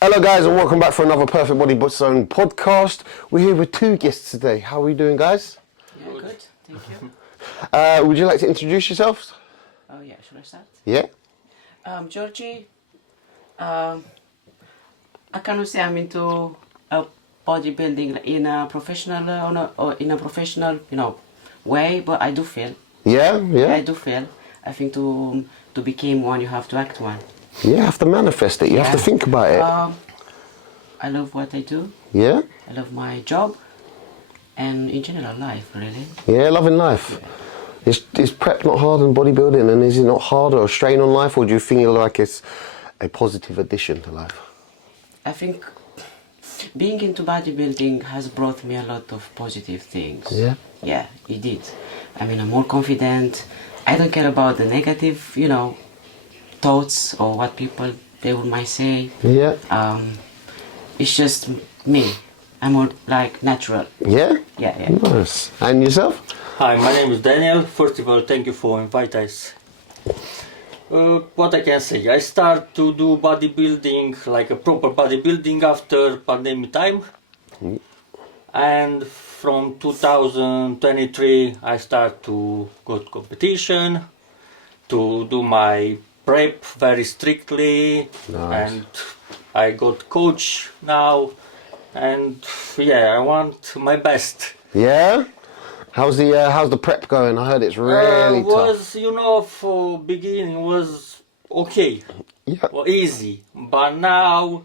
Hello guys and welcome back for another Perfect Body Zone podcast. We're here with two guests today. How are we doing, guys? Yeah, good. Thank you. Would you like to introduce yourselves? Oh yeah, should I start? Yeah. Georgie, I cannot say I'm into bodybuilding in a professional, way, but I do feel. Yeah, yeah. I do feel. I think to become one, you have to act one. You have to manifest it. You have to think about it. I love what I do. Yeah? I love my job, and in general life, really. Yeah, loving life. Yeah. Is prep not hard in bodybuilding, and is it not hard or a strain on life, or do you feel like it's a positive addition to life? I think being into bodybuilding has brought me a lot of positive things. Yeah? Yeah, it did. I mean, I'm more confident. I don't care about the negative, thoughts or what people they might say. Yeah. It's just me. I'm more like natural. Yeah? Yeah, yeah. Nice. And yourself? Hi, my name is Daniel. First of all, thank you for inviting us. What I can say, I start to do bodybuilding, like a proper bodybuilding after pandemic time. And from 2023, I start to go to competition, to do my prep very strictly. Nice. And I got coach now. And yeah, I want my best. Yeah? How's the prep going? I heard it's really tough. For beginning was okay, Yeah. well, easy. But now,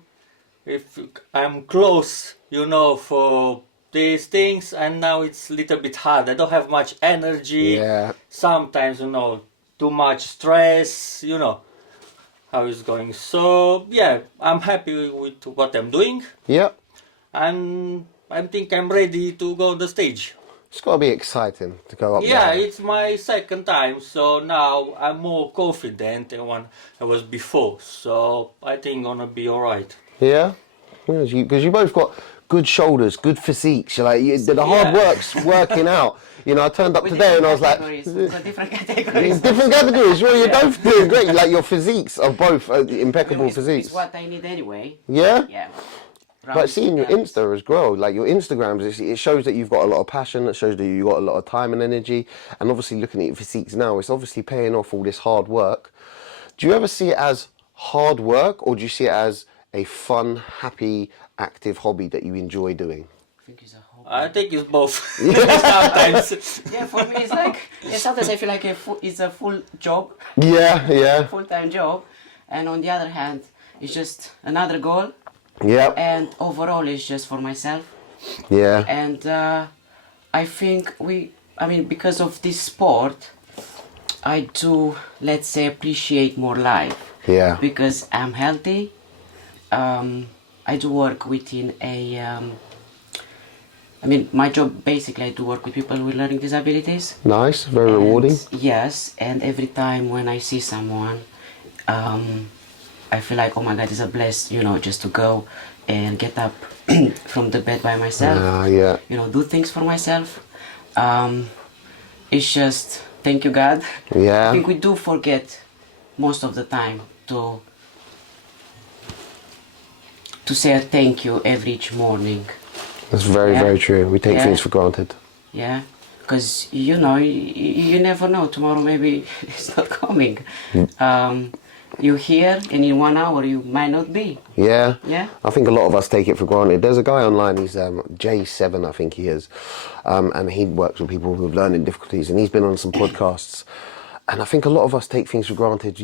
if I'm close, for these things, and now it's a little bit hard. I don't have much energy. Yeah. Sometimes, too much stress. How it's going. So yeah, I'm happy with what I'm doing, Yeah. and I think I'm ready to go on the stage. It's got to be exciting to go up Yeah, there. it's my second time, so now I'm more confident than when I was before. So I think gonna be alright. Yeah? Because you both got good shoulders, good physiques. You're like, the hard work's working out. I turned up today and I was like... We've got different categories. Different categories. Well, you're both doing great. Like, your physiques are both impeccable physiques. It's what I need anyway. Yeah? Yeah. But seeing your Insta as well, like your Instagrams, it shows that you've got a lot of passion, it shows that you've got a lot of time and energy, and obviously looking at your physiques now, it's obviously paying off all this hard work. Do you ever see it as hard work, or do you see it as a fun, happy, active hobby that you enjoy doing? I think it's a hobby. I think it's both. Sometimes. Yeah, for me it's like, sometimes I feel like it's a full job. Yeah, yeah. Full-time job, and on the other hand, it's just another goal. Yeah. And overall, it's just for myself. Yeah. And I think because of this sport, I do, let's say, appreciate more life. Yeah. Because I'm healthy. I do work within my job, basically, I do work with people with learning disabilities. Nice, very rewarding. Yes, and every time when I see someone, I feel like, oh my God, it's a bless, just to go and get up from the bed by myself. Yeah. Do things for myself. It's just, thank you, God. Yeah. I think we do forget most of the time to say a thank you each morning. That's very, very true. We take things for granted. Yeah, because you never know, tomorrow maybe it's not coming. You're here, and in 1 hour you might not be. Yeah. Yeah. I think a lot of us take it for granted. There's a guy online, he's J7, I think he is, and he works with people with learning difficulties, and he's been on some podcasts. And I think a lot of us take things for granted.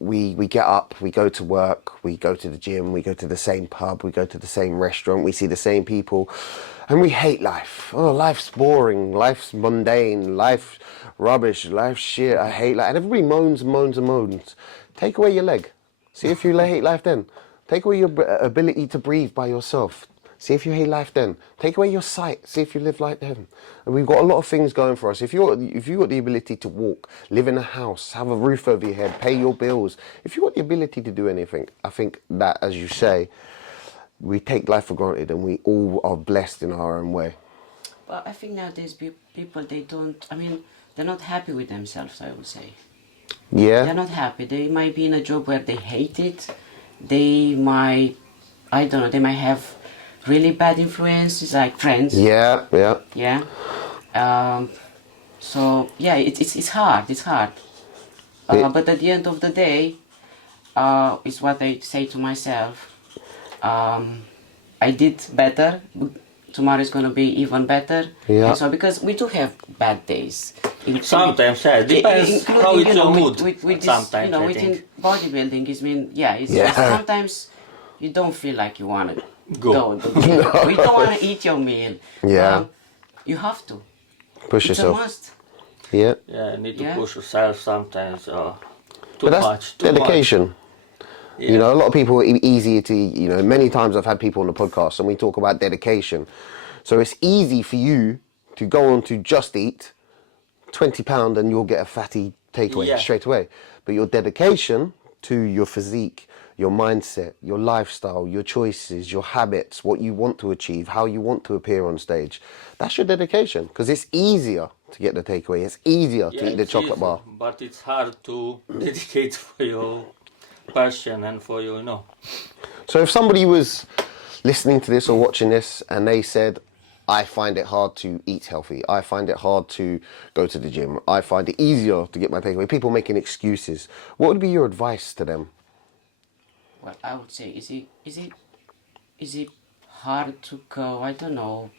We get up, we go to work, we go to the gym, we go to the same pub, we go to the same restaurant, we see the same people, and we hate life. Oh, life's boring, life's mundane, life's rubbish, life's shit, I hate life. And everybody moans and moans and moans. Take away your leg. See if you hate life then. Take away your ability to breathe by yourself. See if you hate life then. Take away your sight. See if you live like them. And we've got a lot of things going for us. If you've got the ability to walk, live in a house, have a roof over your head, pay your bills, if you've got the ability to do anything, I think that, as you say, we take life for granted and we all are blessed in our own way. But I think nowadays people, they're not happy with themselves, I would say. Yeah? They're not happy. They might be in a job where they hate it. They might I don't know, they might have really bad influences, like friends. Yeah, yeah. Yeah. So yeah, it's hard. It's hard. But at the end of the day, is what I say to myself. I did better. Tomorrow is gonna be even better. Yeah. And so because we do have bad days. Sometimes, yeah, depends how it's your mood. With this, sometimes, you know, I within think. bodybuilding, it's Yeah. sometimes you don't feel like you want to Go. go. You don't want to eat your meal. Yeah. You have to. Push It's yourself. a must. Yeah. Yeah, you need to Yeah. push yourself sometimes. Too But that's much. Too dedication. Much. You know, a lot of people are easy to, you know, many times I've had people on the podcast and we talk about dedication. So it's easy for you to go on to Just Eat, £20 and you'll get a fatty takeaway Yeah. straight away. But your dedication to your physique, your mindset, your lifestyle, your choices, your habits, what you want to achieve, how you want to appear on stage, that's your dedication. Because it's easier to get the takeaway. It's easier to eat the it's chocolate easy, bar. But it's hard to dedicate for your passion and for your, you know. So if somebody was listening to this or watching this and they said, I find it hard to eat healthy, I find it hard to go to the gym, I find it easier to get my takeaway, people making excuses, what would be your advice to them? Well, I would say, is it hard to go? I don't know.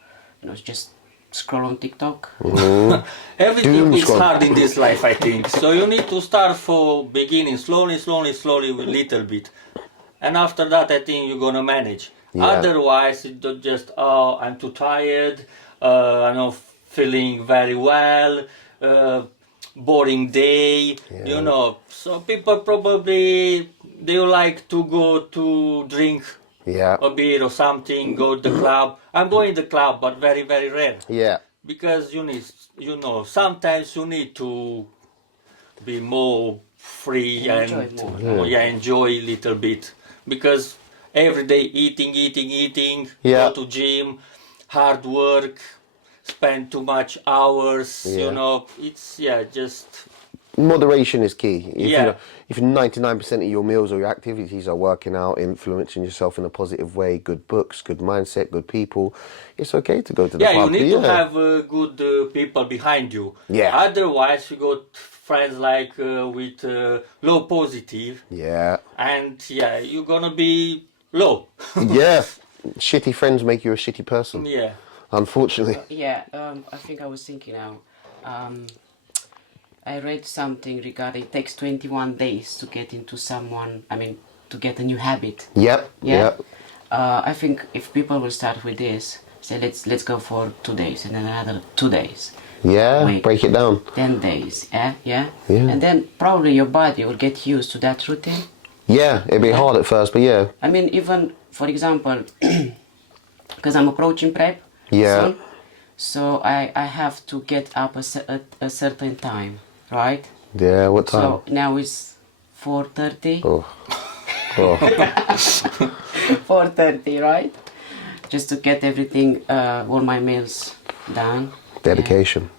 You know, just scroll on TikTok. Everything Doom is scroll. hard in this life, I think. So you need to start for beginning, slowly, with little bit. And after that, I think you're gonna manage. Yeah. Otherwise, you don't just, oh, I'm too tired, I'm not feeling very well, boring day, you know. So people probably, they like to go to drink Yeah. a beer or something, go to the club. I'm going to the club, but very, very rare. Yeah. Because you need, you know, sometimes you need to be more free Enjoy and more. enjoy a little bit. Because every day eating, Yeah. go to gym, hard work, spend too much hours, Yeah. you know, it's, just, Moderation is key. If, Yeah. you know, if 99% of your meals or your activities are working out, influencing yourself in a positive way, good books, good mindset, good people, it's okay to go to the you pub. need to have good people behind you. Yeah. Otherwise, you got friends like with low positive, Yeah. and you're gonna be low. Yeah. Shitty friends make you a shitty person, Yeah. unfortunately. Yeah, I think I was thinking now. I read something regarding it takes 21 days to get into to get a new habit. Yep. Yeah. Yep. I think if people will start with this, say let's go for 2 days and then another 2 days, Yeah. Wait. Break it down. 10 days, yeah? Yeah. And then probably your body will get used to that routine. Yeah. It'd be hard at first, but yeah. I mean, even, for example, because I'm approaching prep Yeah. soon, so I have to get up a certain time, right? Yeah. What time? So now it's 4:30. Oh. Oh. 4:30, right? Just to get everything, all my meals done. Dedication.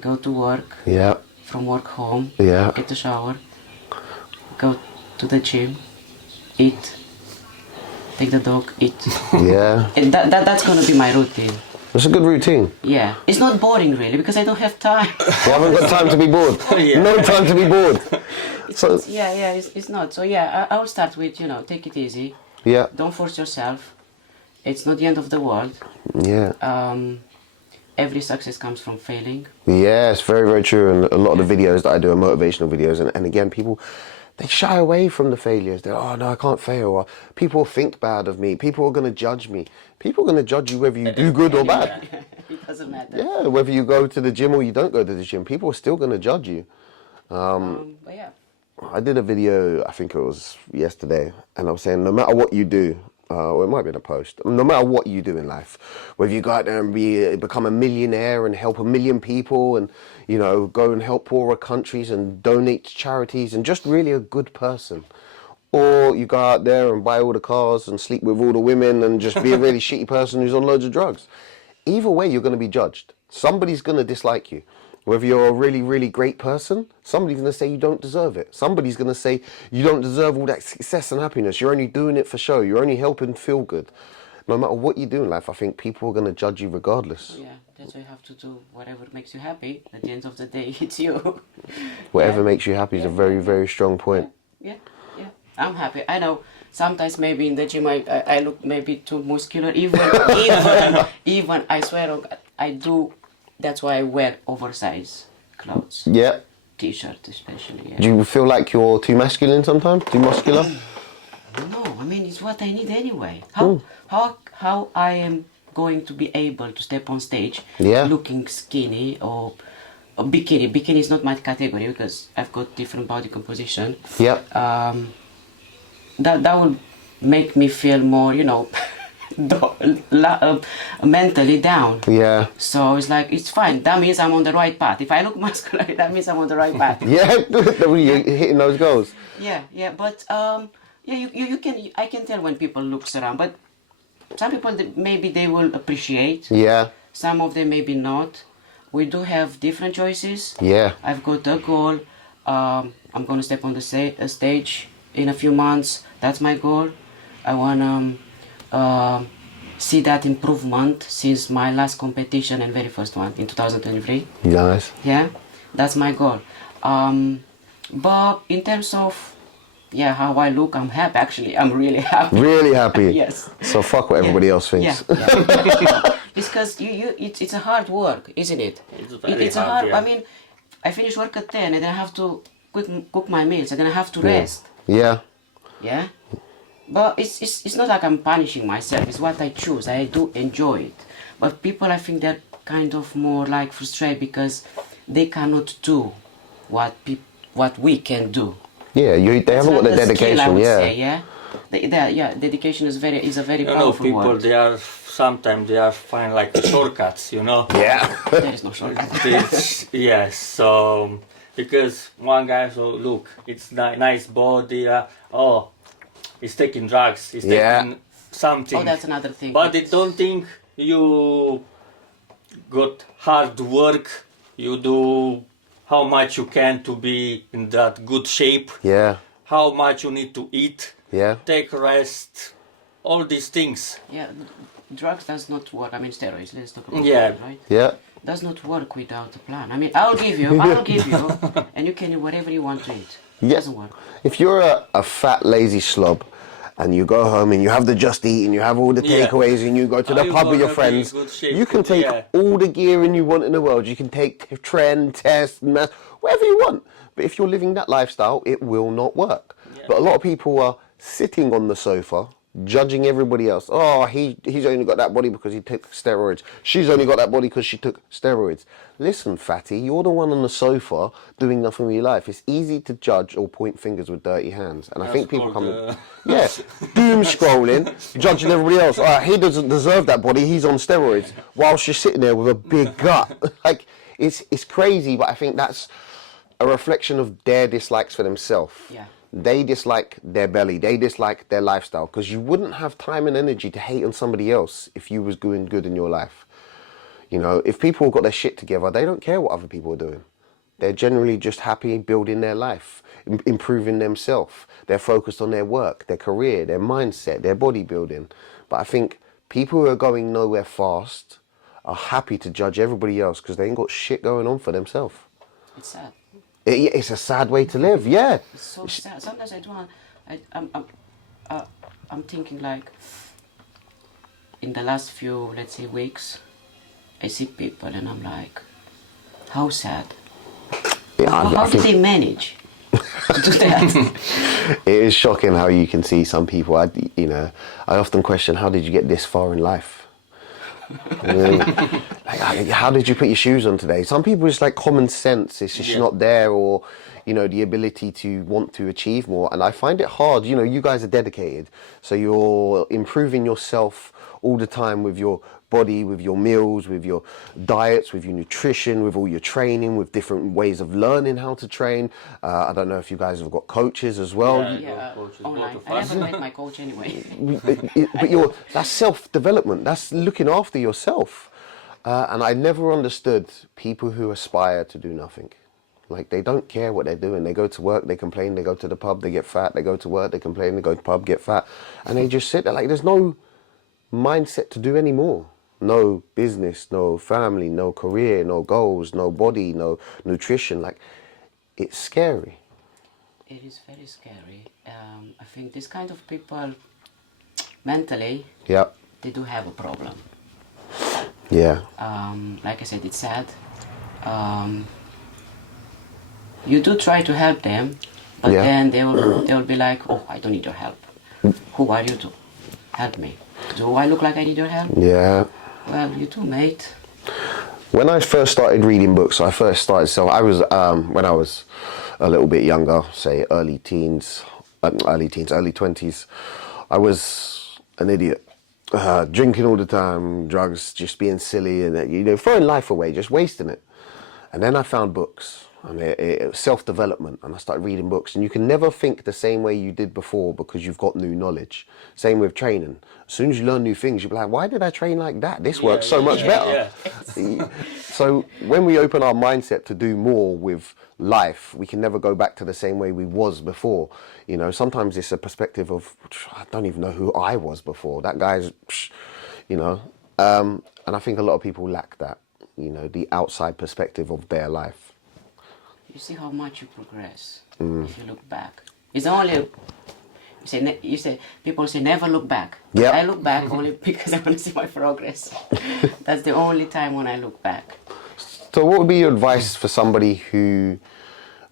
Go to work, Yeah. from work home, Yeah. get a shower, go to the gym, eat, take the dog, eat. Yeah. And that's gonna be my routine. It's a good routine. Yeah. It's not boring really because I don't have time. You haven't got time to be bored. Yeah. No time to be bored. So It's not. So yeah, I will start with, take it easy. yeah. Don't force yourself. It's not the end of the world. Yeah. Every success comes from failing. Yeah, it's very, very true. And a lot of the videos that I do are motivational videos. And again, people, they shy away from the failures. They're, oh, no, I can't fail. Or people think bad of me. People are going to judge me. People are going to judge you whether you do good or bad. It doesn't matter. Yeah, whether you go to the gym or you don't go to the gym, people are still going to judge you. But yeah. I did a video, I think it was yesterday, and I was saying no matter what you do, or it might be in a post, no matter what you do in life, whether you go out there and become a millionaire and help 1 million people and, go and help poorer countries and donate to charities and just really a good person, or you go out there and buy all the cars and sleep with all the women and just be a really shitty person who's on loads of drugs. Either way, you're going to be judged. Somebody's going to dislike you. Whether you're a really, really great person, somebody's going to say you don't deserve it. Somebody's going to say you don't deserve all that success and happiness. You're only doing it for show. You're only helping feel good. No matter what you do in life, I think people are going to judge you regardless. Yeah, that's why you have to do whatever makes you happy. At the end of the day, it's you. Whatever makes you happy is a very, very strong point. Yeah. I'm happy. I know sometimes maybe in the gym I look maybe too muscular. Even I swear on God, I do. That's why I wear oversized clothes. Yeah. T-shirt especially. Yeah. Do you feel like you're too masculine sometimes? Too muscular? No, I mean it's what I need anyway. How I am going to be able to step on stage looking skinny or bikini. Bikini is not my category because I've got different body composition. Yeah. That will make me feel more, mentally down. Yeah. So it's like, it's fine. That means I'm on the right path. If I look muscular, that means I'm on the right path. Yeah, you're hitting those goals. Yeah. But you can. I can tell when people look around. But some people maybe they will appreciate. Yeah. Some of them maybe not. We do have different choices. Yeah. I've got a goal. I'm going to step on the stage in a few months. That's my goal. I want to see that improvement since my last competition and very first one in 2023. Nice. Yeah, that's my goal. But in terms of how I look, I'm happy. Actually, I'm really happy. Really happy. Yes. So fuck what everybody else thinks. Yeah. It's because it's a hard work, isn't it? It's a hard. yeah. I mean, I finish work at 10 and then I have to cook my meals and then I have to rest. Yeah. Yeah. But it's not like I'm punishing myself. It's what I choose. I do enjoy it. But people, I think they're kind of more like frustrated because they cannot do what we can do. Yeah, they haven't got the dedication. Skill, I would yeah. say, yeah. Dedication is a very powerful people word. Sometimes they are find like shortcuts, Yeah. There is no shortcut. Yes, so because one guy look, it's nice body, he's taking drugs, he's taking something. Oh, that's another thing. But they don't think you got hard work, you do how much you can to be in that good shape. Yeah. How much you need to eat. Yeah. Take rest. All these things. Yeah, drugs does not work. I mean, steroids. Let's talk about Yeah. that, right? Yeah. Does not work without a plan. I mean, I'll give you, and you can eat whatever you want to eat. It doesn't work. If you're a fat, lazy slob, and you go home and you have the Just Eat and you have all the takeaways and you go to the pub with your friends, you can take all the gear you want in the world. You can take trend, test, mass, whatever you want. But if you're living that lifestyle, it will not work. Yeah. But a lot of people are sitting on the sofa, judging everybody else. Oh, he's only got that body because he took steroids. She's only got that body because she took steroids. Listen, fatty, you're the one on the sofa doing nothing with your life. It's easy to judge or point fingers with dirty hands. And I think people come doom scrolling, judging everybody else. He doesn't deserve that body, he's on steroids. Whilst you're sitting there with a big gut. Like, it's crazy, but I think that's a reflection of their dislikes for themselves. Yeah. They dislike their belly, they dislike their lifestyle, because you wouldn't have time and energy to hate on somebody else if you was doing good in your life. If people got their shit together, they don't care what other people are doing. They're generally just happy building their life, improving themselves. They're focused on their work, their career, their mindset, their bodybuilding. But I think people who are going nowhere fast are happy to judge everybody else because they ain't got shit going on for themselves. It's sad. It's a sad way to live, yeah. It's so sad. Sometimes I'm thinking like, in the last few, let's say, weeks, I see people and I'm like, how sad. Yeah, how did they manage to do that? It is shocking how you can see some people. I often question, how did you get this far in life? How did you put your shoes on today? Some people, it's like common sense. It's just not there, or the ability to want to achieve more. And I find it hard. You guys are dedicated, so you're improving yourself all the time with your body, with your meals, with your diets, with your nutrition, with all your training, with different ways of learning how to train. I don't know if you guys have got coaches as well. Online. I never met my coach anyway. But that's self-development. That's looking after yourself. And I never understood people who aspire to do nothing. Like, they don't care what they're doing. They go to work, they complain, they go to the pub, they get fat. They go to work, they complain, they go to the pub, get fat. And they just sit there. Like, there's no mindset to do any more. No business, no family, no career, no goals, no body, no nutrition. Like, it's scary. It is very scary. I think this kind of people, mentally, Yeah. they do have a problem. Yeah. Like I said, it's sad. You do try to help them, but Yeah. then they'll be like, oh, I don't need your help. Who are you to help me? Do I look like I need your help? Yeah. Well, you do, mate. When I first started reading books, when I was a little bit younger, say early 20s, I was an idiot. Drinking all the time, drugs, just being silly and, throwing life away, just wasting it. And then I found books, and it was self-development, and I started reading books. And you can never think the same way you did before because you've got new knowledge. Same with training. As soon as you learn new things, you'll be like, why did I train like that? This works so much better. Yeah. So when we open our mindset to do more with life, we can never go back to the same way we was before. Sometimes it's a perspective of, I don't even know who I was before. That guy's, and I think a lot of people lack that, the outside perspective of their life. You see how much you progress if you look back. It's only, people say never look back. Yeah. I look back only because I want to see my progress. That's the only time when I look back. So what would be your advice for somebody who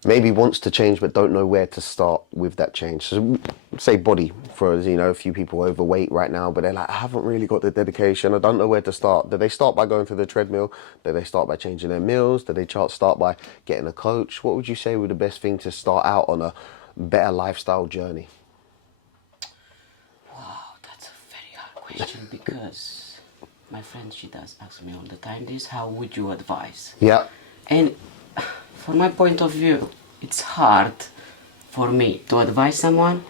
maybe wants to change but don't know where to start with that change? So say body, for a few people overweight right now, but they're like, I haven't really got the dedication, I don't know where to start. Do they start by going to the treadmill? Do they start by changing their meals? Do they start by getting a coach? What would you say would the best thing to start out on a better lifestyle journey? Wow, that's a very hard question because my friend, she does ask me all the time this, how would you advise? Yeah. And from my point of view, it's hard for me to advise someone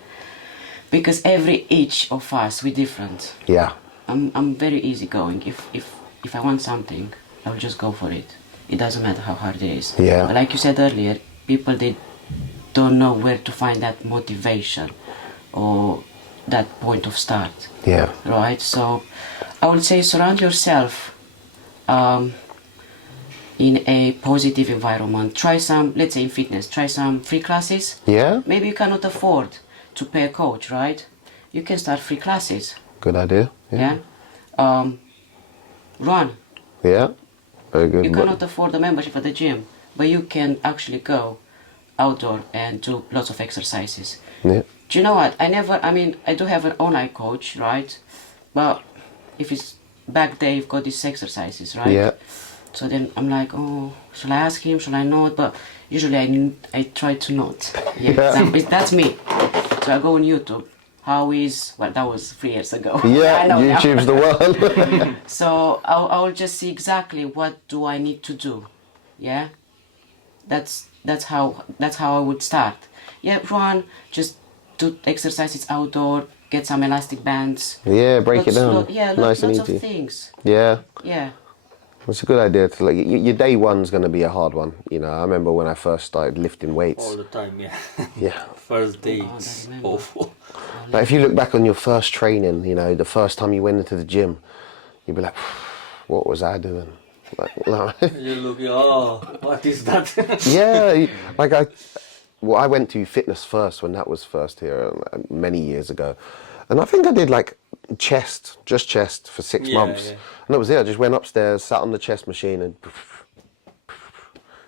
because each of us, we're different. Yeah. I'm very easygoing. If I want something, I will just go for it. It doesn't matter how hard it is. Yeah. But like you said earlier, people, they don't know where to find that motivation or that point of start. Yeah. Right? So I would say surround yourself in a positive environment. Try some, let's say in fitness, try some free classes. Yeah. Maybe you cannot afford to pay a coach, right? You can start free classes. Good idea. Yeah. Run. Yeah. Very good. You cannot afford a membership at the gym, but you can actually go outdoor and do lots of exercises. Yeah. Do you know what? I do have an online coach, right? But if it's back there, you've got these exercises, right? Yeah. So then I'm like, oh, shall I ask him? Shall I not? But usually I try to not. Yeah. That's me. So I go on YouTube. That was 3 years ago. Yeah, I know YouTube's now. the one. So I'll just see exactly what do I need to do. Yeah. That's how I would start. Yeah, run, just do exercises outdoor, get some elastic bands. Yeah, break it down. Lots and easy. of things. Yeah. Yeah. It's a good idea to your day one's going to be a hard one. I remember when I first started lifting weights. All the time, yeah. Yeah. First day, it's awful. Like if you look back on your first training, the first time you went into the gym, you'd be like, what was I doing? You look, oh, what is that? Yeah, I went to fitness first when that was first here many years ago. And I think I did just chest for 6 months. Yeah. And that was it. I just went upstairs, sat on the chest machine and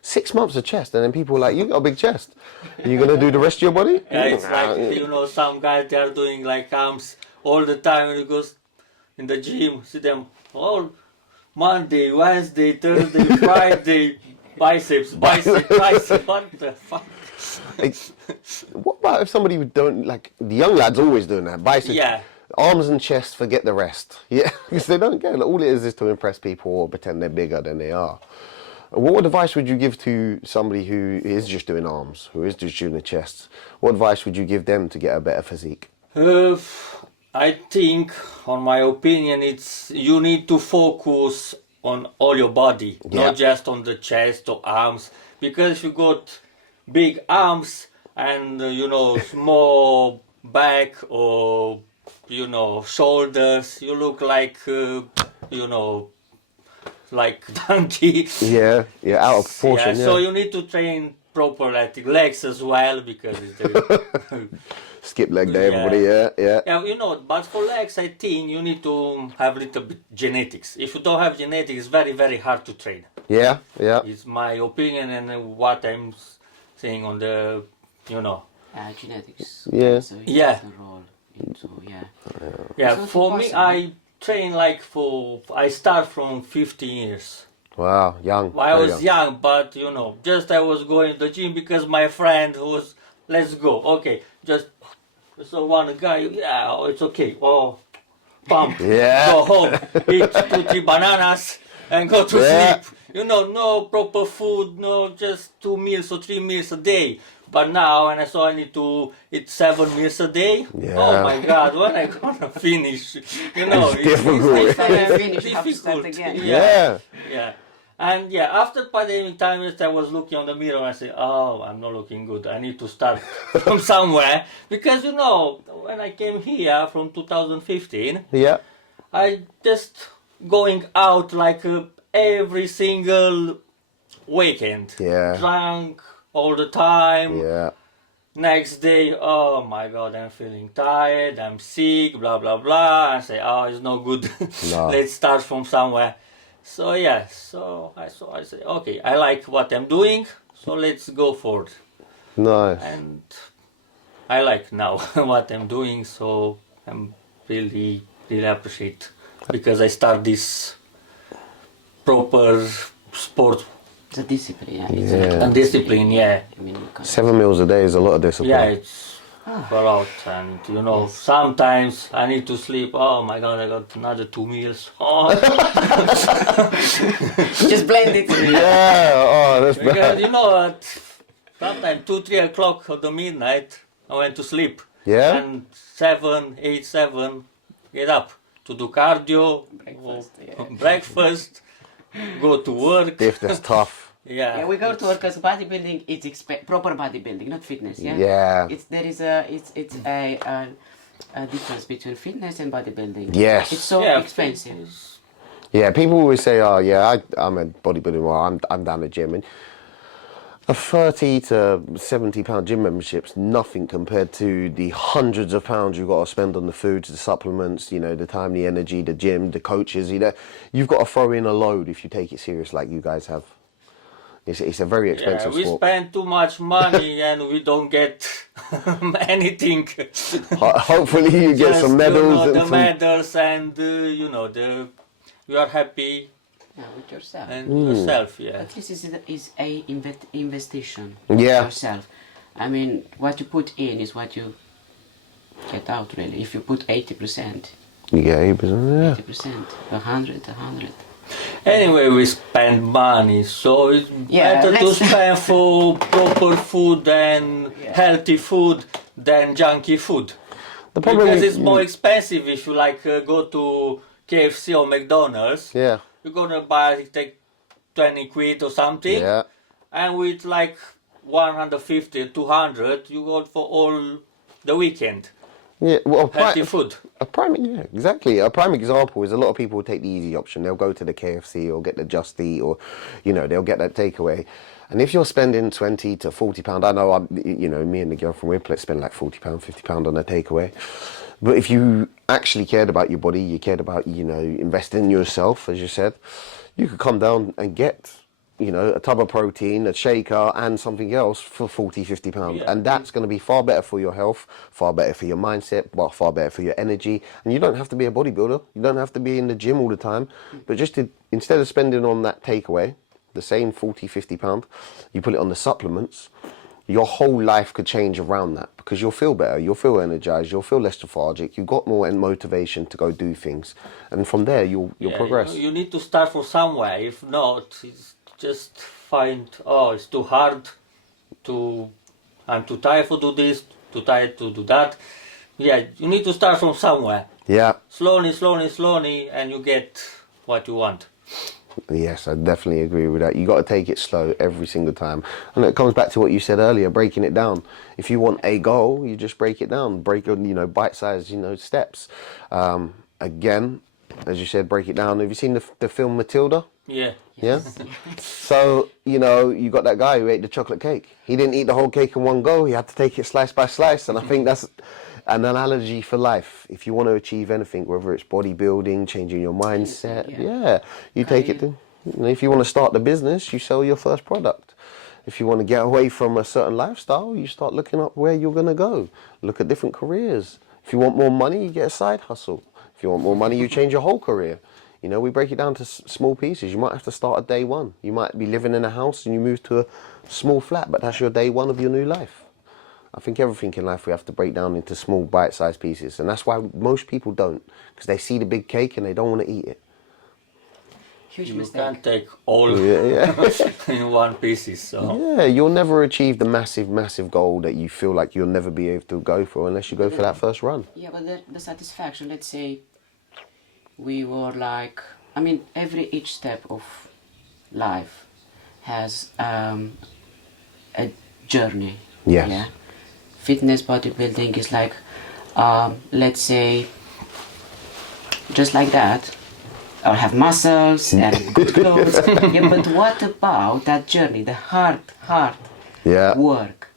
6 months of chest. And then people were like, you got a big chest. Are you going to do the rest of your body? Yeah, it's like, some guys, they are doing arms all the time. And you go in the gym, see them all Monday, Wednesday, Thursday, Friday, biceps, what the fuck? What about if somebody don't, the young lads always doing that, biceps, Yeah. arms and chest, forget the rest. Yeah, because they don't care. All it is to impress people or pretend they're bigger than they are. What advice would you give to somebody who is just doing arms, who is just doing the chest? What advice would you give them to get a better physique? I think, on my opinion, you need to focus on all your body, Yeah. not just on the chest or arms. Because if you got big arms and small back or shoulders, you look like like donkey. Yeah, out of proportion. So you need to train proper legs as well, because it's the Skip leg day, everybody. Yeah. Yeah, but for legs, I think you need to have a little bit genetics. If you don't have genetics, it's very, very hard to train. Yeah. It's my opinion and what I'm saying on the, Genetics. Yeah. So it Yeah. plays a role into, Yeah, It's also for me, possible. I train I start from 15 years. Wow, young. I very was young, but just I was going to the gym because my friend was, let's go. Okay, just so one guy, it's okay. Oh, pump. Yeah. Go home, eat 2-3 bananas, and go to Yeah. sleep. No proper food, no just 2 meals or 3 meals a day. But now, and so I need to eat 7 meals a day. Yeah. Oh my God, when I gonna finish? difficult. It's When you finish, you have to start difficult. again. Yeah. And after pandemic times, I was looking on the mirror and I said, oh, I'm not looking good. I need to start from somewhere. Because, when I came here from 2015, Yeah. I just going out like every single weekend. Yeah. Drunk all the time. Yeah. Next day, oh my God, I'm feeling tired, I'm sick, blah, blah, blah. I say, oh, it's no good. No. Let's start from somewhere. So I say, okay, I like what I'm doing, so let's go for it. Nice. And I like now what I'm doing, so I'm really, really appreciate, because I start this proper sport It's a discipline, It's Yeah. and discipline, I mean, you can't. 7 meals a day is a lot of discipline. Yeah, it's a lot, and sometimes I need to sleep. Oh my God, I got another 2 meals. Oh, Just blend it. Yeah. Oh, that's bad. because sometimes 2-3 o'clock of the midnight I went to sleep. Yeah? And 7 get up to do cardio, Breakfast, breakfast, go to work. That's tough. Yeah, we go to work because bodybuilding. It's proper bodybuilding, not fitness. Yeah. Yeah. It's a difference between fitness and bodybuilding. Yes. It's so expensive. Yeah, people always say, "Oh, yeah, I'm a bodybuilder. Well, I'm down the gym." And a 30 to 70 pound gym membership's nothing compared to the hundreds of pounds you've got to spend on the foods, the supplements, the time, the energy, the gym, the coaches. You've got to throw in a load if you take it serious, like you guys have. It's a very expensive we sport. spend too much money and we don't get anything. Hopefully, you get Just, some medals and the some. medals, and you are happy Yeah, with yourself. and yourself. Yeah. But this is a investigation. Yeah. Yourself. I mean, what you put in is what you get out. Really, if you put 80%, You get 8%. 80%, 100. Anyway, we spend money, so it's better to spend for proper food and healthy food than junky food. The problem Because is, it's more expensive if you go to KFC or McDonald's. Yeah. You're gonna take 20 quid or something, Yeah. and with like 150, 200, you go for all the weekend. Yeah. Well, Healthy food. Exactly. A prime example is a lot of people take the easy option. They'll go to the KFC or get the Just Eat, or they'll get that takeaway. And if you're spending 20 to 40 pound, I know me and the girlfriend we spend like 40 pound, 50 pound on a takeaway. But if you actually cared about your body, you cared about investing in yourself, as you said, you could come down and get a tub of protein, a shaker, and something else for 40, 50 pounds. Yeah. And that's going to be far better for your health, far better for your mindset, far better for your energy. And you don't have to be a bodybuilder. You don't have to be in the gym all the time. But instead of spending on that takeaway, the same 40, 50 pound, you put it on the supplements, your whole life could change around that, because you'll feel better, you'll feel energized, you'll feel less lethargic, you've got more motivation to go do things. And from there, you'll progress. You need to start from somewhere. If not, it's just find, it's too hard I'm too tired to do this, too tired to do that. Yeah, you need to start from somewhere. Yeah. Slowly, and you get what you want. Yes, I definitely agree with that. You got to take it slow every single time. And it comes back to what you said earlier, breaking it down. If you want a goal, you just break it down, break it, bite-sized, steps. Again, as you said, break it down. Have you seen the film Matilda? Yeah. Yeah. So, you got that guy who ate the chocolate cake. He didn't eat the whole cake in one go. He had to take it slice by slice. And I think that's an analogy for life. If you want to achieve anything, whether it's bodybuilding, changing your mindset, you take it to, if you want to start the business, you sell your first product. If you want to get away from a certain lifestyle, you start looking up where you're going to go. Look at different careers. If you want more money, you get a side hustle. If you want more money, you change your whole career. We break it down to small pieces. You might have to start at day one. You might be living in a house and you move to a small flat, but that's your day one of your new life. I think everything in life we have to break down into small bite-sized pieces. And that's why most people don't, because they see the big cake and they don't want to eat it. Huge You mistake. can't take all in one pieces. So. Yeah, you'll never achieve the massive, massive goal that you feel like you'll never be able to go for unless you go for that first run. Yeah, but the satisfaction, let's say, we were each step of life has a journey. Yes. Yeah. Fitness, bodybuilding is like, let's say, just like that. I'll have muscles and good clothes. Yeah, but what about that journey, the hard work?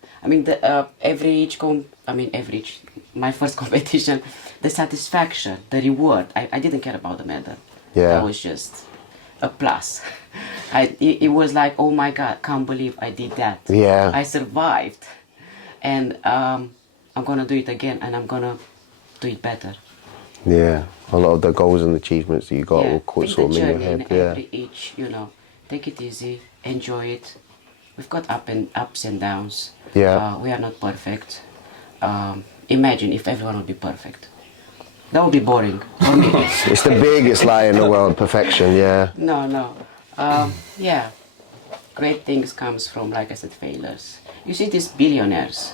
My first competition, the satisfaction, the reward. I didn't care about the medal. Yeah. That was just a plus. It was like, oh my God, can't believe I did that. Yeah. I survived. And I'm gonna do it again, and I'm gonna do it better. Yeah, a lot of the goals and achievements that you got will sort of in your head. Take it easy, enjoy it. We've got ups and downs. Yeah. We are not perfect. Imagine if everyone would be perfect. That would be boring for me. It's the biggest lie in the world, perfection, yeah. No. Great things comes from, like I said, failures. You see these millionaires.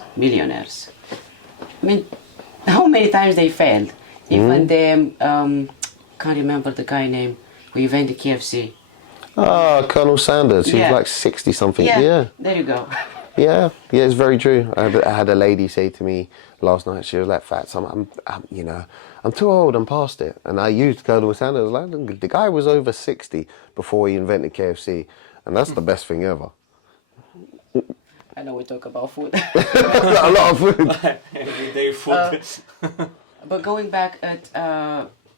How many times they failed? Even them, can't remember the guy name who invented KFC. Colonel Sanders, he's Yeah. like 60 something. Yeah, there you go. Yeah, it's very true. I had a lady say to me last night, she was like, Fats, I'm too old, I'm past it. And I used Colonel Sanders, like, the guy was over 60 before he invented KFC. And that's the best thing ever. I know we talk about food. A lot of food. Everyday food. But going back at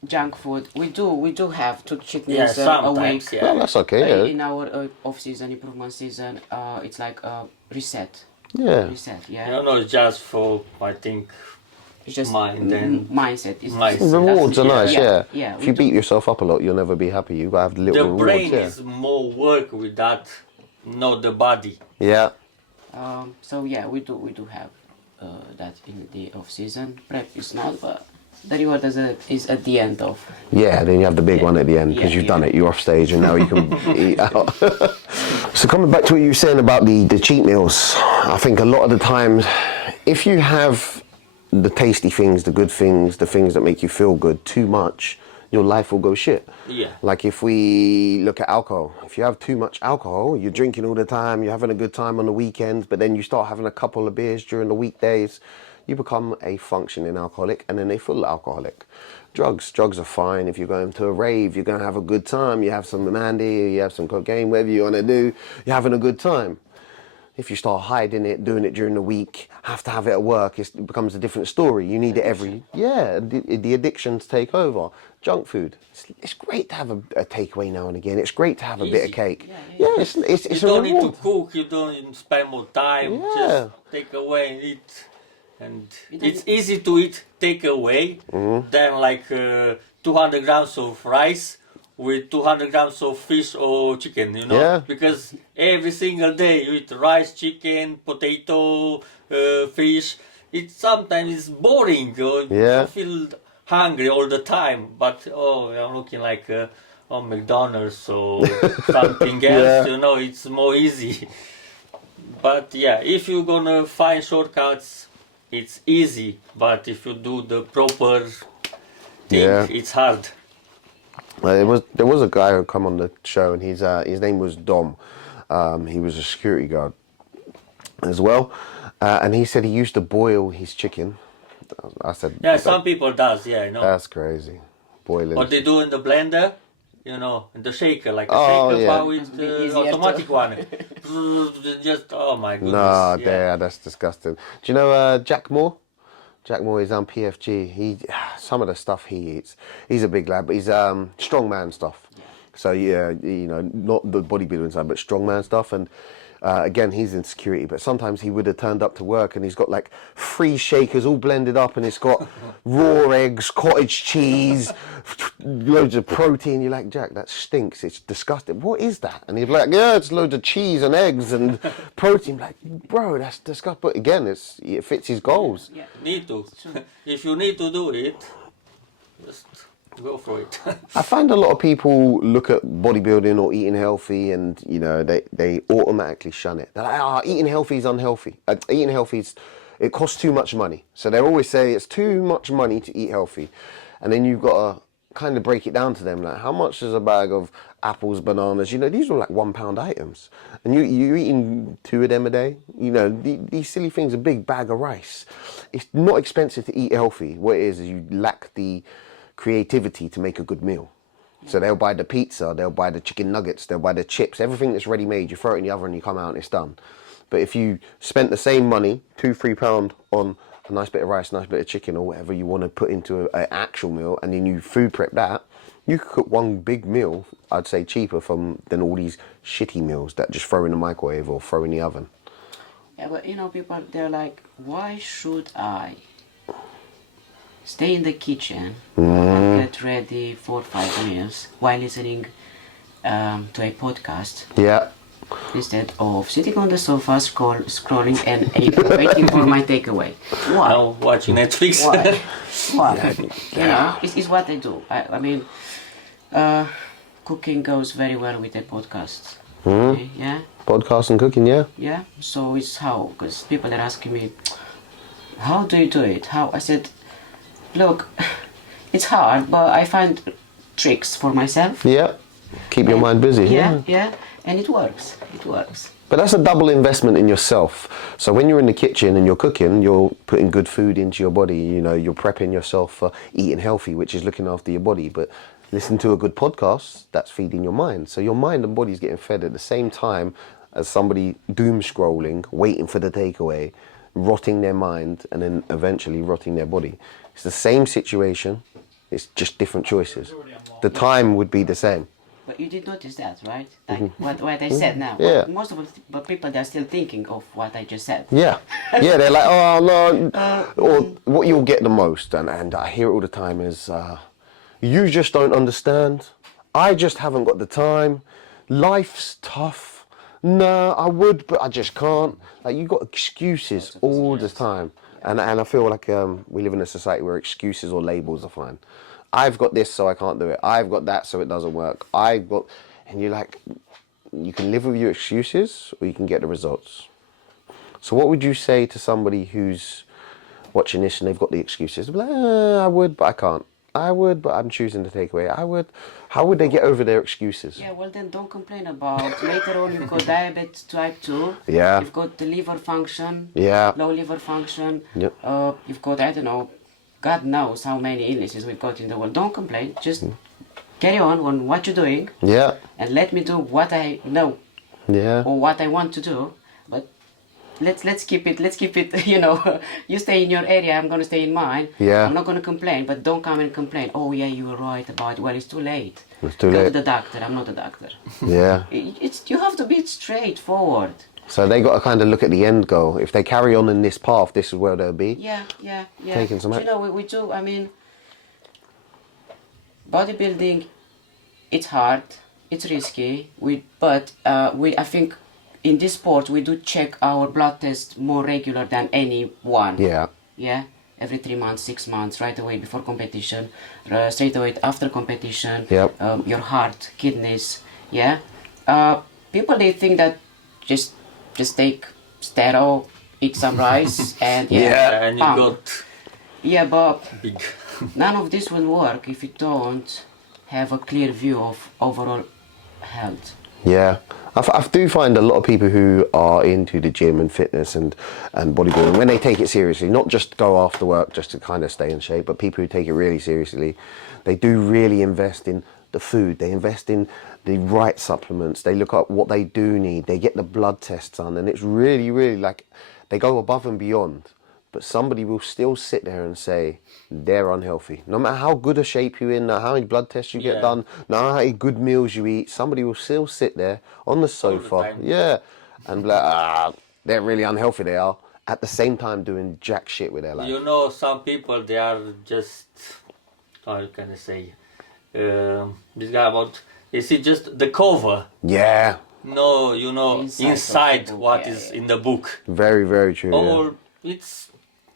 junk food, we do have 2 cheat Yeah, meals a sometimes, week. yeah. Well, that's okay, yeah. In our off-season, improvement season, it's like a reset. Yeah. Reset, yeah. It's just for, I think, It's just mind and mindset. It's mindset. Rewards are nice, yeah. Yeah, If we you do. beat yourself up a lot, you'll never be happy. You've got to have the little the rewards, brain yeah. is more work with that, not the body. Yeah. So yeah, we do have that in the off-season. Prep is not, but the reward is at the end of. Yeah, then you have the big one at the end because you've done it. You're off stage and now you can eat out. So coming back to what you were saying about the cheat meals, I think a lot of the times, if you have the tasty things, the good things, the things that make you feel good too much, your life will go shit. Yeah. Like if we look at alcohol, if you have too much alcohol, you're drinking all the time, you're having a good time on the weekends, but then you start having a couple of beers during the weekdays, you become a functioning alcoholic and then a full alcoholic. Drugs are fine. If you're going to a rave, you're going to have a good time. You have some Mandy, you have some cocaine, whatever you want to do, you're having a good time. If you start hiding it, doing it during the week, have to have it at work, it becomes a different story. You need it the addictions take over. Junk food, it's great to have a takeaway now and again. It's great to have a bit of cake. Yeah, it's You a don't need reward. to cook, you don't spend more time, Yeah. just take away and eat. And it's easy to eat take away than like 200 grams of rice with 200 grams of fish or chicken, Yeah. because every single day you eat rice, chicken, potato, fish. Sometimes it's boring, or you feel hungry all the time, but I'm looking like on McDonald's or something else, it's more easy. But yeah, if you're gonna find shortcuts, it's easy, but if you do the proper thing, it's hard. There was a guy who come on the show, and his name was Dom. He was a security guard as well, and he said he used to boil his chicken. I said, Yeah, some people does. Yeah, I know. that's crazy, boiling. What they do in the blender, in the shaker, like a Oh, shaker, yeah. but with the Easier automatic one. Just, oh my goodness. No, yeah. yeah, that's disgusting. Do you know Jack Moore? Jack Moore is on PFG. Some of the stuff he eats, he's a big lad, but he's strongman stuff. So yeah, not the bodybuilding side, but strongman stuff. And again, he's in security, but sometimes he would have turned up to work and he's got like 3 shakers all blended up, and it's got raw eggs, cottage cheese, loads of protein. You're like, Jack, that stinks. It's disgusting. What is that? And he'd be like, yeah, it's loads of cheese and eggs and protein. Like, bro, that's disgusting. But again, it fits his goals. Yeah. Need to. If you need to do it, just go for it. I find a lot of people look at bodybuilding or eating healthy, and they automatically shun it. They're like, eating healthy is unhealthy. Eating healthy it costs too much money. So they always say it's too much money to eat healthy, and then you've got to kind of break it down to them. Like, how much is a bag of apples, bananas? These are like £1 items, and you're eating 2 of them a day. These silly things. A big bag of rice. It's not expensive to eat healthy. What it is you lack the creativity to make a good meal. So they'll buy the pizza, they'll buy the chicken nuggets, they'll buy the chips, everything that's ready made. You throw it in the oven and you come out and it's done. But if you spent the same money, £2-3 on a nice bit of rice, nice bit of chicken, or whatever you want to put into an actual meal, and then you food prep that, you could cook one big meal, I'd say cheaper than all these shitty meals that just throw in the microwave or throw in the oven. Yeah, but people, they're like, why should I stay in the kitchen and get ready 4 or 5 meals while listening to a podcast Yeah. instead of sitting on the sofa scrolling and waiting for my takeaway? Why? Now watching Netflix. Why? Why? It's what I do. I mean, cooking goes very well with a podcast. Okay, yeah? Podcast and cooking, yeah. Yeah? So it's how, because people are asking me, how do you do it? How? I said, look, it's hard, but I find tricks for myself. Yeah. Keep your mind busy. Yeah, and it works. It works. But that's a double investment in yourself. So when you're in the kitchen and you're cooking, you're putting good food into your body. You're prepping yourself for eating healthy, which is looking after your body. But listen to a good podcast, that's feeding your mind. So your mind and body's getting fed at the same time as somebody doom scrolling, waiting for the takeaway, rotting their mind, and then eventually rotting their body. It's the same situation, it's just different choices. The time would be the same. But you did notice that, right? Like what I said now. Yeah. Most of the people, they're still thinking of what I just said. Yeah, they're like, oh no. Or what you'll get the most, and I hear it all the time, is you just don't understand. I just haven't got the time. Life's tough. No, I would, but I just can't. Like, you got excuses all the time. And I feel like we live in a society where excuses or labels are fine. I've got this, so I can't do it. I've got that, so it doesn't work. And you're like, you can live with your excuses, or you can get the results. So what would you say to somebody who's watching this and they've got the excuses? They're like, I would, but I can't. I would, but I'm choosing to take away. I would. How would they get over their excuses? Yeah, well then don't complain about later on you've got diabetes type 2. Yeah. You've got the liver function. Yeah. Low liver function. Yep. You've got, I don't know, God knows how many illnesses we've got in the world. Don't complain. Just carry on what you're doing. Yeah. And let me do what I know. Yeah. Or what I want to do. But let's keep it, you stay in your area, I'm gonna stay in mine. Yeah. I'm not gonna complain, but don't come and complain. Oh yeah, you were right about it. Well, it's too late. It's too Go late. to the doctor. I'm not a doctor. Yeah. You have to be straightforward. So they got to kind of look at the end goal. If they carry on in this path, this is where they'll be. Yeah. Taking some we do. I mean, bodybuilding, it's hard, it's risky. I think in this sport we do check our blood test more regular than anyone. Yeah. Yeah. Every 3 months, 6 months, right away before competition, straight away after competition. Yep. Your heart, kidneys. Yeah. People, they think that just take steroid, eat some rice, and And you pump. got Yeah, but big. none of this will work if you don't have a clear view of overall health. Yeah, I do find a lot of people who are into the gym and fitness and bodybuilding, when they take it seriously, not just go after work just to kind of stay in shape, but people who take it really seriously, they do really invest in the food. They invest in the right supplements. They look up what they do need. They get the blood tests done, and it's really, really like they go above and beyond. But somebody will still sit there and say they're unhealthy. No matter how good a shape you're in, no matter how many blood tests you get done, no matter how many good meals you eat, somebody will still sit there on the sofa, and be like, they're really unhealthy, they are, at the same time doing jack shit with their life. You know, some people, they are just, how can I say, this guy about, you see just the cover. Yeah. No, you know, inside what is in the book. Very, very true. Or it's,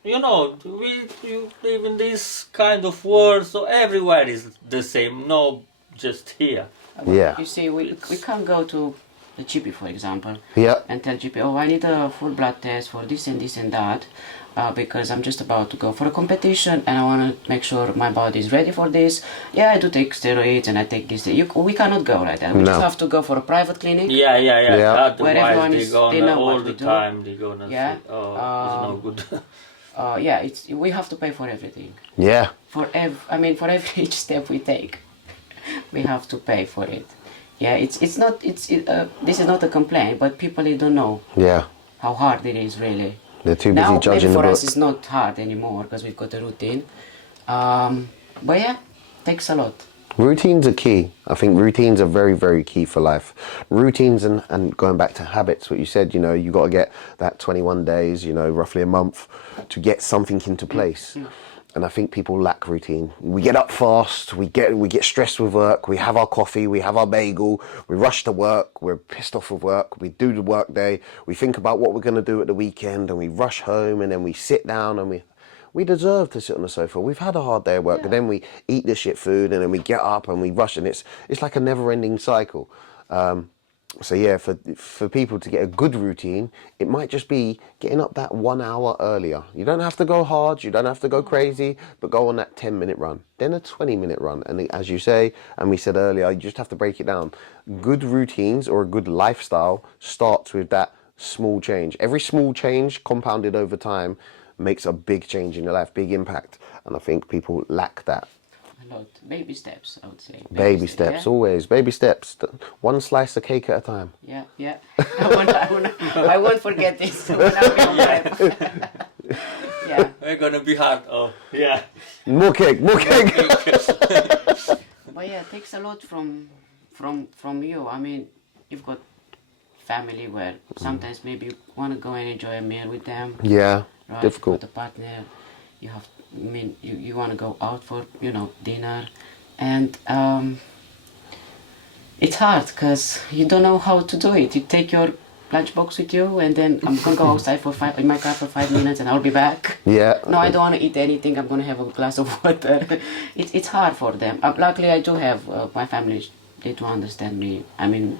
you know, you live in this kind of world, so everywhere is the same, no just here. Yeah. You see, we can't go to the GP, for example, Yeah. and tell GP, oh, I need a full blood test for this and this and that, because I'm just about to go for a competition and I want to make sure my body is ready for this. Yeah, I do take steroids and I take this. We cannot go like that. We just have to go for a private clinic. Yeah. Yeah. Where everyone Otherwise, is, they're they gonna know all what the we do. time, they're gonna Yeah. say, oh, it's no good. Yeah, we have to pay for everything. Yeah. For every each step we take, we have to pay for it. Yeah, this is not a complaint, but people, they don't know Yeah. how hard it is really. They're too busy Now, judging maybe the for book. us it's not hard anymore because we've got a routine. But yeah, takes a lot. Routines are key. I think routines are very, very key for life. Routines and going back to habits, what you said, you know, you got to get that 21 days, you know, roughly a month to get something into place. And I think people lack routine. We get up fast, we get stressed with work, we have our coffee, we have our bagel, we rush to work, we're pissed off with work, we do the work day, we think about what we're going to do at the weekend, and we rush home, and then we sit down, and we deserve to sit on the sofa. We've had a hard day at work, and then we eat the shit food, and then we get up and we rush, and it's like a never-ending cycle. So yeah, for people to get a good routine, it might just be getting up that 1 hour earlier. You don't have to go hard, you don't have to go crazy, but go on that 10-minute run, then a 20-minute run. And as you say, and we said earlier, you just have to break it down. Good routines or a good lifestyle starts with that small change. Every small change compounded over time makes a big change in your life, big impact. And I think people lack that. A lot. Baby steps, I would say. Baby steps, yeah? always. Baby steps. One slice of cake at a time. Yeah. I won't forget this. Yeah. We're gonna be hard. Oh, yeah. More cake. But yeah, it takes a lot from you. I mean, you've got family where sometimes maybe you want to go and enjoy a meal with them. Yeah, Right? difficult. With a partner, you want to go out for, dinner, and it's hard because you don't know how to do it. You take your lunchbox with you, and then I'm gonna go outside in my car for 5 minutes, and I'll be back. Yeah. No, I don't want to eat anything. I'm gonna have a glass of water. It's hard for them. Luckily, I do have my family. They do understand me. I mean,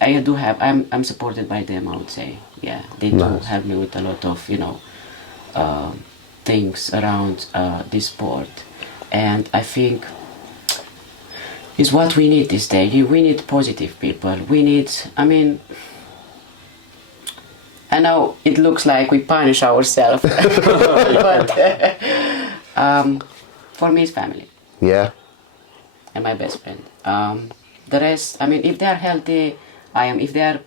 I do have. I'm supported by them, I would say. Yeah, they do help me with a lot of things around this sport, and I think is what we need this day. We need positive people. We need. I mean, I know it looks like we punish ourselves, but for me, it's family. Yeah. And my best friend. The rest, I mean, if they are healthy, I am. If they are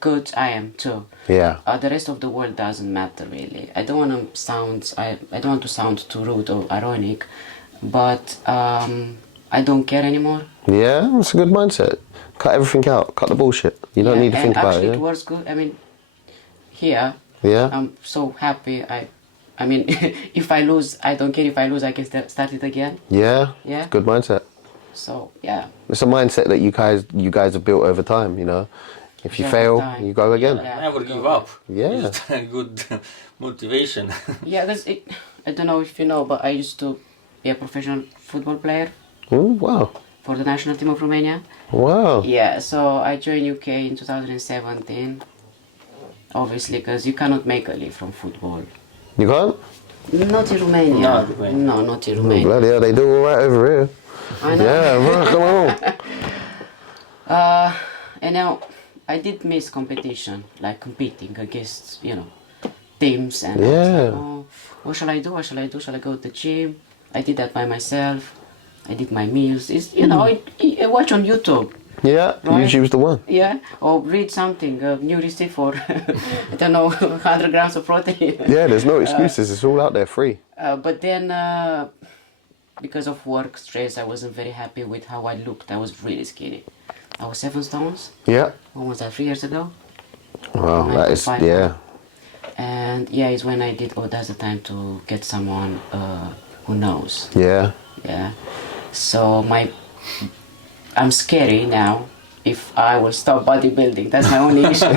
good, I am too. Yeah. The rest of the world doesn't matter really. I don't want to sound too rude or ironic, but I don't care anymore. Yeah, that's a good mindset. Cut everything out. Cut the bullshit. You don't need to think about it. Actually, Yeah? it works good. I mean, here, Yeah. I'm so happy. I mean, if I lose, I don't care. If I lose, I can start it again. Yeah. Yeah. Good mindset. So yeah. It's a mindset that you guys have built over time. You know, if you fail, you go again. Yeah. Never give up. Yeah. It's a good motivation. Yeah, I don't know if you know, but I used to be a professional football player Ooh, wow. for the national team of Romania. Wow. Yeah, so I joined UK in 2017. Obviously, because you cannot make a living from football. You can't? Not in Romania. Not in Romania. No, not in Romania. Bloody hell, they do all right over here. I know. Yeah, come on. And now I did miss competition, like competing against, teams. And I was like, oh, what shall I do? What shall I do? Shall I go to the gym? I did that by myself. I did my meals. It's, I watch on YouTube. Yeah, Right? YouTube's the one. Yeah, or read something, a new recipe for, I don't know, 100 grams of protein. Yeah, there's no excuses. It's all out there free. But then, because of work stress, I wasn't very happy with how I looked. I was really skinny. I was 7 stones. Yeah. When was that? 3 years ago? Wow, that is, yeah. And yeah, it's when I did, that's the time to get someone who knows. Yeah. Yeah. So I'm scary now if I will stop bodybuilding. That's my only issue.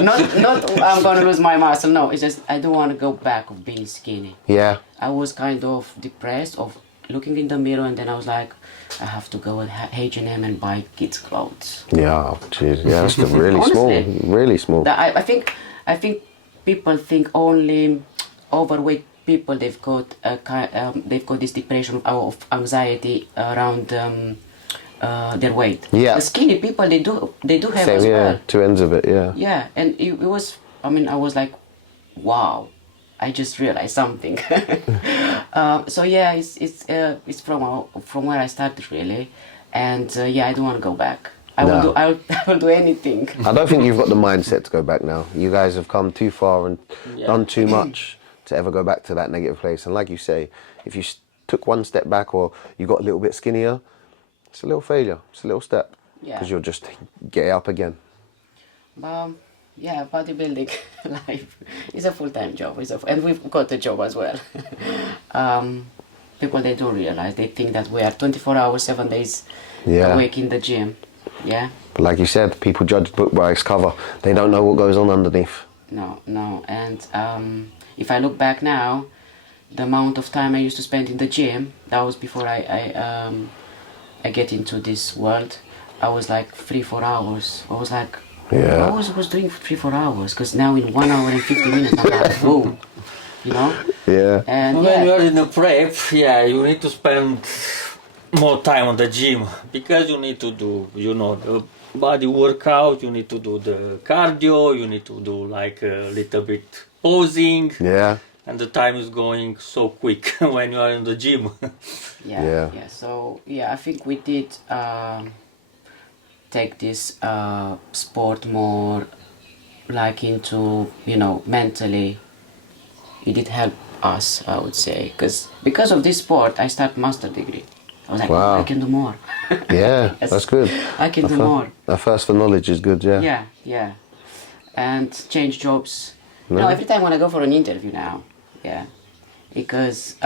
not I'm gonna lose my muscle. No, it's just I don't want to go back of being skinny. Yeah. I was kind of depressed of looking in the mirror, and then I was like, I have to go at H&M and buy kids' clothes. Yeah, jeez. Yeah, that's really Honestly, small. Really small. I think people think only overweight people they've got this depression of anxiety around their weight. Yeah. The skinny people they do have Same, as yeah. well. Two ends of it, yeah. Yeah, and it was. I mean, I was like, wow. I just realized something. So yeah, it's from where I started really, and yeah, I don't want to go back. I will do anything. I don't think you've got the mindset to go back now. You guys have come too far and done too much to ever go back to that negative place. And like you say, if you took one step back or you got a little bit skinnier, it's a little failure. It's a little step because you'll just get up again. Yeah, bodybuilding life is a full-time job. And we've got a job as well. People, they don't realize. They think that we are 24 hours, 7 days a week in the gym. Yeah. But like you said, people judge book by its cover. They don't know what goes on underneath. No. And if I look back now, the amount of time I used to spend in the gym, that was before I get into this world. I was like 3-4 hours. I was like, I was doing 3-4 hours, because now in 1 hour and 50 minutes I'm like, whoa, Yeah. And when you're in a prep, you need to spend more time on the gym, because you need to do, the body workout, you need to do the cardio, you need to do like a little bit posing. Yeah. And the time is going so quick when you are in the gym. Yeah. So I think we did take this sport more like into, mentally. It did help us, I would say, because of this sport I started master degree. I was like, wow. I can do more. Yeah, Yes. that's good. I can do more. A first for knowledge is good, yeah. Yeah. And change jobs. Every time when I go for an interview now, because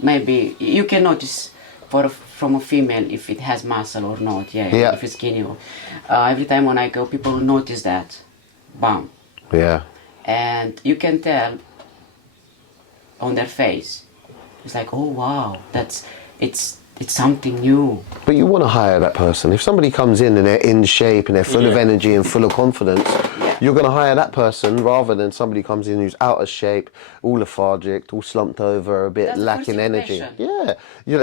maybe you can notice from a female if it has muscle or not, if it's skinny. Every time when I go, people will notice that. Bam. Yeah. And you can tell on their face. It's like, oh wow, it's something new. But you want to hire that person. If somebody comes in and they're in shape and they're full of energy and full of confidence, you're going to hire that person rather than somebody comes in who's out of shape, all lethargic, all slumped over, a bit That's lacking energy. Yeah,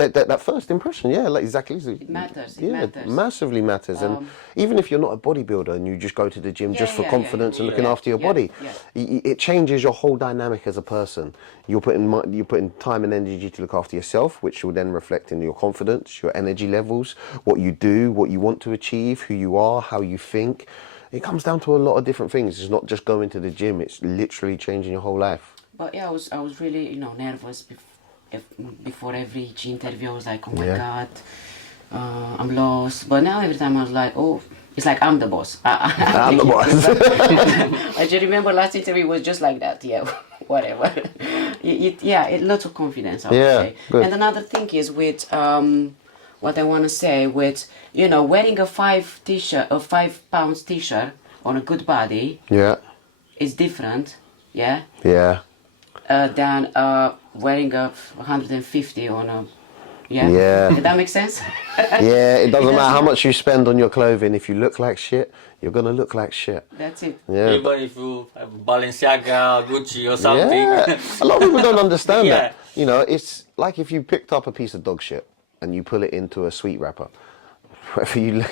that first impression, like exactly. It matters. It massively matters. And even if you're not a bodybuilder and you just go to the gym just for confidence and looking after your body, it changes your whole dynamic as a person. You're putting time and energy to look after yourself, which will then reflect in your confidence, your energy levels, what you do, what you want to achieve, who you are, how you think. It comes down to a lot of different things. It's not just going to the gym. It's literally changing your whole life. But I was really nervous before every interview. I was like, oh my God, I'm lost. But now every time I was like, oh, it's like I'm the boss. I'm the boss. I just remember last interview was just like that. Yeah, whatever. Lots of confidence, I would say. Good. And another thing is with what I want to say with wearing a 5 pounds t-shirt on a good body. Is different. Than wearing a 150 on a. Did that make sense? It doesn't matter how much you spend on your clothing. If you look like shit, you're gonna look like shit. That's it. Even if you have Balenciaga, Gucci or something. A lot of people don't understand that. You know, it's like if you picked up a piece of dog shit and you pull it into a sweet wrapper. Whether you,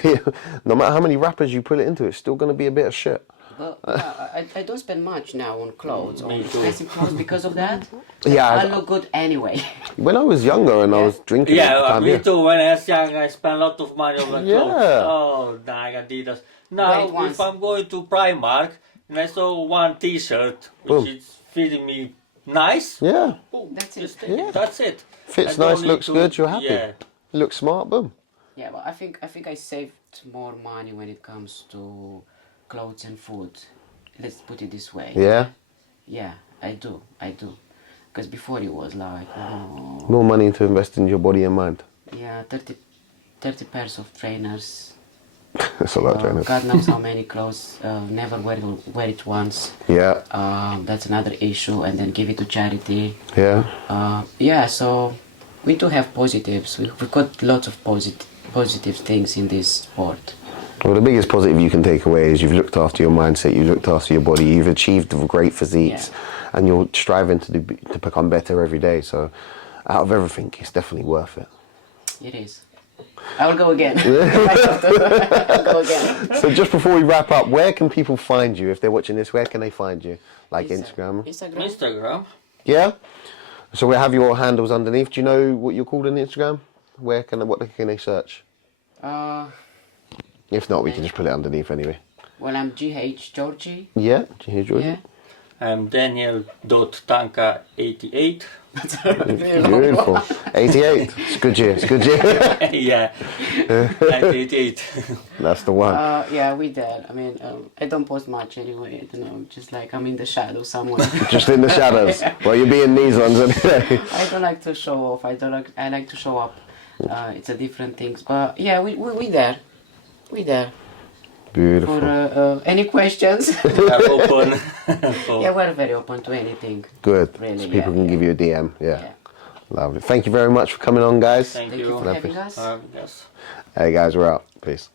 no matter how many wrappers you put it into, it's still going to be a bit of shit. But I don't spend much now on clothes, on Me too. expensive clothes because of that. Yeah, I look good anyway. When I was younger and I was drinking at the Yeah, time, me yeah. too. When I was young, I spent a lot of money on the clothes. Yeah. Oh, Nike, Adidas. Now, Right if ones. I'm going to Primark and I saw one T-shirt which Boom. is fitting me nice, Yeah, boom, That's it. just take Yeah. it. That's it. fits I don't nice, need looks to- good, you're happy. Yeah. You look smart, boom. Yeah, but I think I saved more money when it comes to clothes and food. Let's put it this way. Yeah, Yeah, I do. Because before it was like, oh, more money to invest in your body and mind. yeah, 30 pairs of trainers. That's a lot, Jonas. God knows how many clothes. Never wear it once. Yeah, That's another issue. And then give it to charity. yeah. Yeah, so we do have positives. We've got lots of positive things in this sport. Well, the biggest positive you can take away is you've looked after your mindset, you've looked after your body, you've achieved great physiques, and you're striving to become better every day. So, out of everything, it's definitely worth it. It is. I will go again. I'll go again. So, just before we wrap up, where can people find you if they're watching this? Where can they find you? Like Instagram? Instagram. Yeah. So we have your handles underneath. Do you know what you're called on Instagram? What can they search? If not, we can just put it underneath anyway. Well, I'm GH Georgie. Yeah. Do you hear Georgie? Yeah. I'm Daniel.Tanka88. Beautiful. 88. It's a good year. It's a good year. Yeah, 88. That's the one. Yeah, we there. I mean, I don't post much anyway. You know, just like I'm in the shadow somewhere. Just in the shadows. Well, you're being these ones anyway. I don't like to show off. I like to show up. It's a different things. But yeah, we there. We there. Beautiful. For any questions? We are open. Yeah, we're very open to anything. Good. Really, So people yeah, can give you a DM. Yeah. Lovely. Thank you very much for coming on, guys. Thank Thank you you. for having us. Yes. Hey, guys, we're out. Peace.